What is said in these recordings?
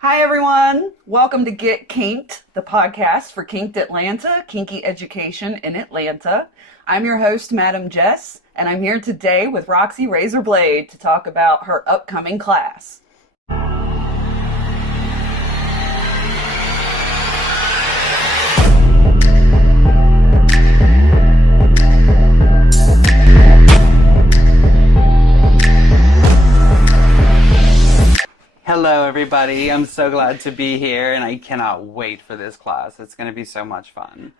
Hi, everyone. Welcome to Get Kinked, the podcast for Kinked Atlanta, kinky education in Atlanta. I'm your host, Madam Jess, and I'm here today with Roxy Razorblade to talk about her upcoming class. Hello, everybody. I'm so glad to be here, and I cannot wait for this class. It's going to be so much fun.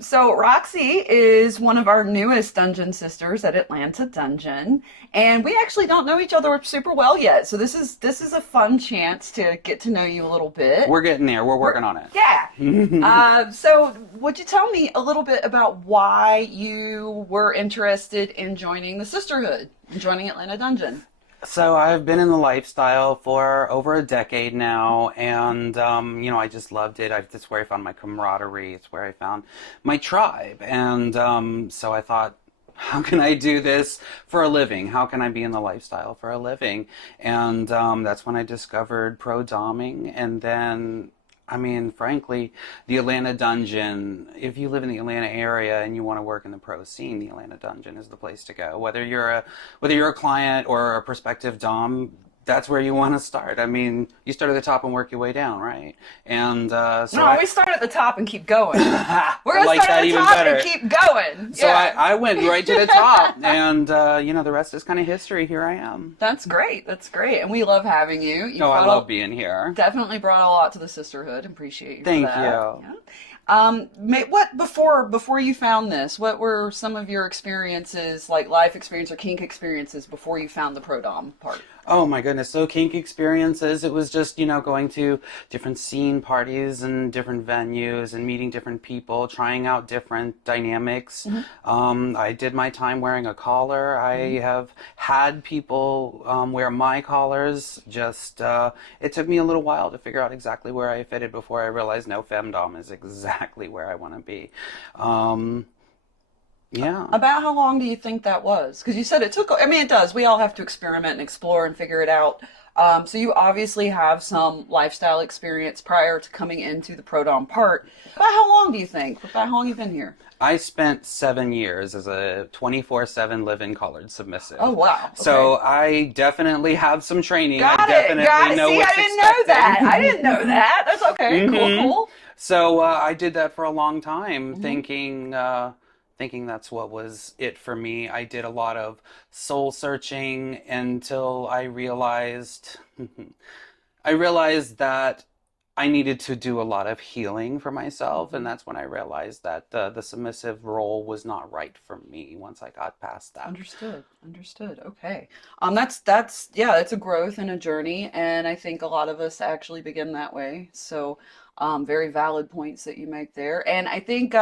So Roxy is one of our newest dungeon sisters at Atlanta Dungeon, and we actually don't know each other super well yet. So this is a fun chance to get to know you a little bit. We're getting there. We're working on it. Yeah. So would you tell me a little bit about why you were interested in joining the sisterhood and joining Atlanta Dungeon? So I've been in the lifestyle for over a decade now, and I just loved it. That's where I found my camaraderie. It's where I found my tribe, and so I thought, how can I do this for a living? How can I be in the lifestyle for a living? And that's when I discovered pro-doming, and then, frankly, the Atlanta Dungeon, if you live in the Atlanta area and you want to work in the pro scene, the Atlanta Dungeon is the place to go. Whether you're a client or a prospective dom, that's where you want to start. You start at the top and work your way down, right? And we start at the top and keep going. We're gonna like start at the top and keep going. So yeah. I went right to the top, and the rest is kind of history. Here I am. That's great. And we love having you. I love being here. Definitely brought a lot to the sisterhood. Appreciate you. Thank for that. you. Yeah. What before you found this? What were some of your experiences, like life experience or kink experiences, before you found the pro dom part? Oh my goodness. So kink experiences, it was just, going to different scene parties and different venues and meeting different people, trying out different dynamics. Mm-hmm. I did my time wearing a collar. I have had people wear my collars. Just, it took me a little while to figure out exactly where I fitted before I realized no, femdom is exactly where I want to be. Yeah. About how long do you think that was? Because you said it took, it does. We all have to experiment and explore and figure it out. So you obviously have some lifestyle experience prior to coming into the pro dom part. About how long do you think? About how long you've been here? I spent 7 years as a 24/7 live-in collared submissive. Oh, wow. Okay. So I definitely have some training. Got I it. definitely know what's expected. I didn't know that. That's okay. Mm-hmm. Cool. So I did that for a long time, thinking that's what was it for me. I did a lot of soul searching until I realized that I needed to do a lot of healing for myself, and that's when I realized that the submissive role was not right for me once I got past that. Understood. Okay. That's a growth and a journey, and I think a lot of us actually begin that way. So, very valid points that you make there. And I think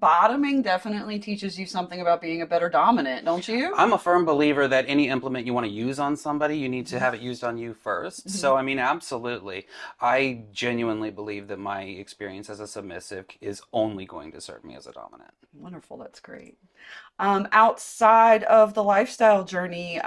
bottoming definitely teaches you something about being a better dominant, don't you? I'm a firm believer that any implement you want to use on somebody, you need to have it used on you first. Mm-hmm. So, absolutely. I genuinely believe that my experience as a submissive is only going to serve me as a dominant. Wonderful. That's great. Outside of the lifestyle journey,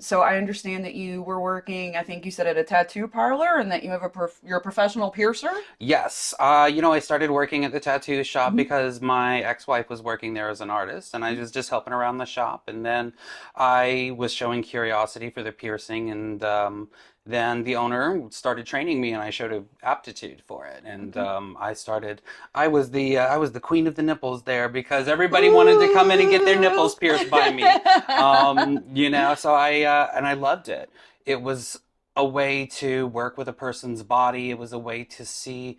so I understand that you were working, I think you said, at a tattoo parlor, and that you have you're a professional piercer? Yes. I started working at the tattoo shop because my ex-wife was working there as an artist, and I was just helping around the shop. And then I was showing curiosity for the piercing, and then the owner started training me, and I showed an aptitude for it. And I was the queen of the nipples there, because everybody wanted to come in and get their nipples pierced by me. So I loved it. It was a way to work with a person's body. It was a way to see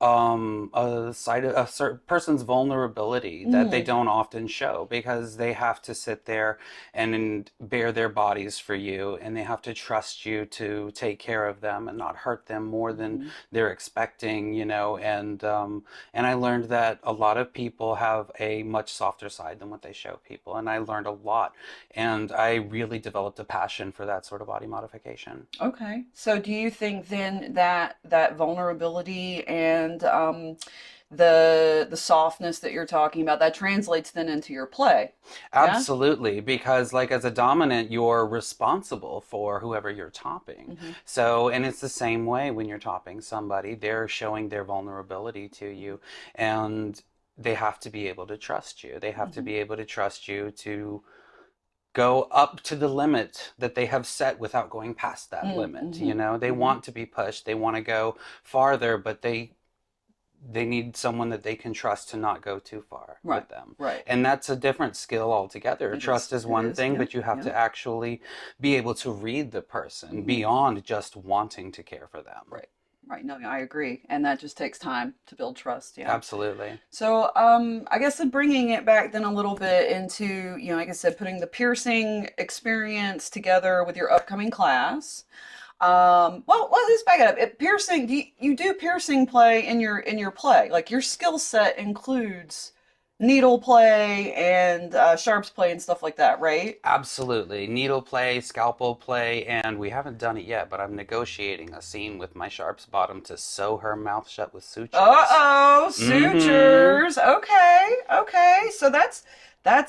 a side of a certain person's vulnerability that they don't often show, because they have to sit there and bare their bodies for you, and they have to trust you to take care of them and not hurt them more than they're expecting, and I learned that a lot of people have a much softer side than what they show people, and I learned a lot, and I really developed a passion for that sort of body modification. Okay. So do you think then that vulnerability and the softness that you're talking about, that translates then into your play. Yeah. Absolutely, because like as a dominant, you're responsible for whoever you're topping. Hmm. So, and it's the same way when you're topping somebody, they're showing their vulnerability to you, and they have to be able to trust you. They have to Hmm. be able to trust you to go up to the limit that they have set without going past that limit. Hmm. They Hmm. want to be pushed, they want to go farther, but they need someone that they can trust to not go too far Right. with them. Right. And that's a different skill altogether. It Trust is. is It one is. thing, Yeah. but you have Yeah. to actually be able to read the person Hmm. beyond just wanting to care for them. Right. Right. No, I agree. And that just takes time to build trust. Yeah. Absolutely. So, I guess bringing it back then a little bit into, like I said, putting the piercing experience together with your upcoming class. Well, let's back it up. Piercing, you do piercing play in your play? Like your skill set includes needle play and sharps play and stuff like that, right? Absolutely. Needle play, scalpel play, and we haven't done it yet, but I'm negotiating a scene with my Sharps bottom to sew her mouth shut with sutures. Uh-oh, Mm-hmm. sutures. Okay, okay. So that's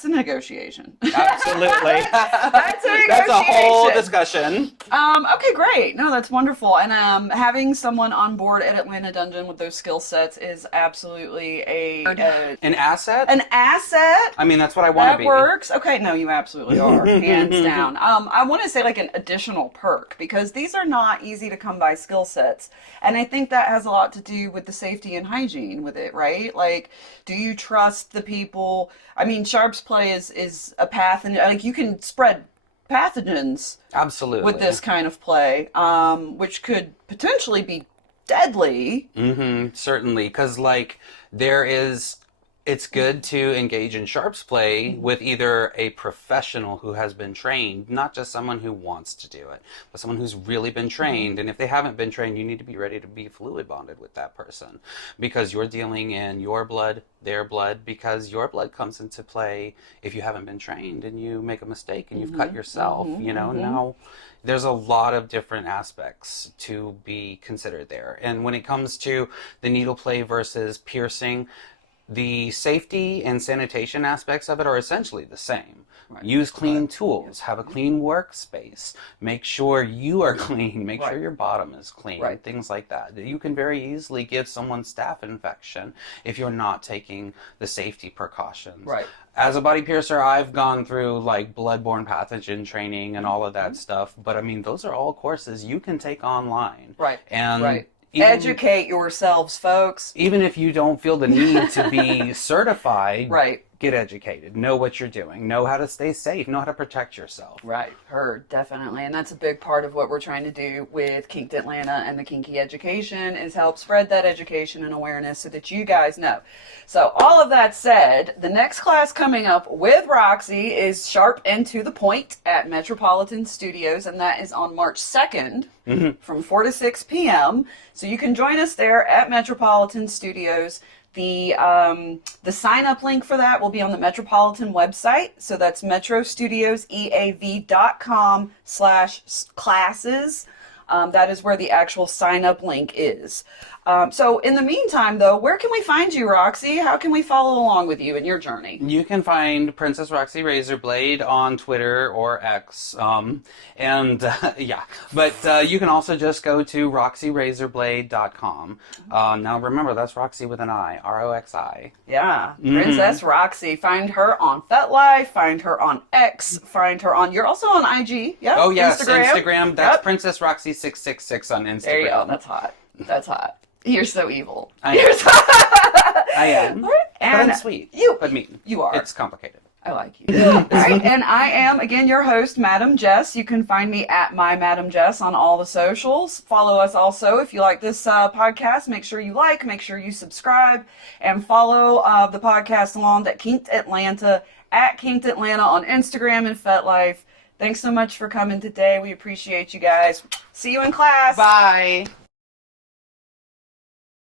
a negotiation. Absolutely. That's a That's a whole negotiation. discussion. Okay, great. No, that's wonderful. And having someone on board at Atlanta Dungeon with those skill sets is absolutely An asset? an asset. I mean, that's what I want to That be. works. Okay, no, you absolutely are, hands down. I want to say like an additional perk because these are not easy to come by skill sets, and I think that has a lot to do with the safety and hygiene with it, right? Like, do you trust the people? I mean, sharps play is a path, and like you can spread pathogens Absolutely. with this kind of play, which could potentially be deadly. Certainly, because like there is, it's good to engage in sharps play with either a professional who has been trained, not just someone who wants to do it, but someone who's really been trained. And if they haven't been trained, you need to be ready to be fluid bonded with that person because you're dealing in your blood, their blood, because your blood comes into play if you haven't been trained and you make a mistake and you've cut yourself, now there's a lot of different aspects to be considered there. And when it comes to the needle play versus piercing, the safety and sanitation aspects of it are essentially the same. Right. Use clean Right. tools, have a clean workspace, make sure you are clean, make sure Right. your bottom is clean, Right. things like that. You can very easily give someone staph infection if you're not taking the safety precautions. Right. As a body piercer, I've gone through like bloodborne pathogen training and all of that stuff, but I mean, those are all courses you can take online. Right. And Right. even, Educate yourselves, folks. even if you don't feel the need to be certified, Right. get educated. Know what you're doing. Know how to stay safe. Know how to protect yourself. Right. Heard, definitely. And that's a big part of what we're trying to do with Kinked Atlanta and the Kinky Education is help spread that education and awareness so that you guys know. So all of that said, the next class coming up with Roxy is Sharp and to the Point at Metropolitan Studios, and that is on March 2nd from 4 to 6 p.m. So you can join us there at Metropolitan Studios. The sign up link for that will be on the Metropolitan website. So that's metrostudioseav.com/classes. That is where the actual sign up link is. So in the meantime, though, where can we find you, Roxy? How can we follow along with you in your journey? You can find Princess Roxi Razorblade on Twitter or X. Yeah. But you can also just go to roxyrazorblade.com. Now remember, that's Roxy with an I, Roxi. Yeah, Princess Roxy. Find her on FetLife, find her on X, find her on, you're also on IG, yeah? Oh, yes, Instagram. That's Yep. Princess Roxy 666 on Instagram. There you go, that's hot. That's hot. You're so evil. I You're am. so I am. All right, But and I'm sweet. You, But mean. you are. It's complicated. I like you. All right, and I am, again, your host, Madam Jess. You can find me at my Madam Jess on all the socials. Follow us also if you like this podcast. Make sure you like, make sure you subscribe, and follow the podcast along at Kinked Atlanta, at Kinked Atlanta on Instagram and FetLife. Thanks so much for coming today. We appreciate you guys. See you in class. Bye.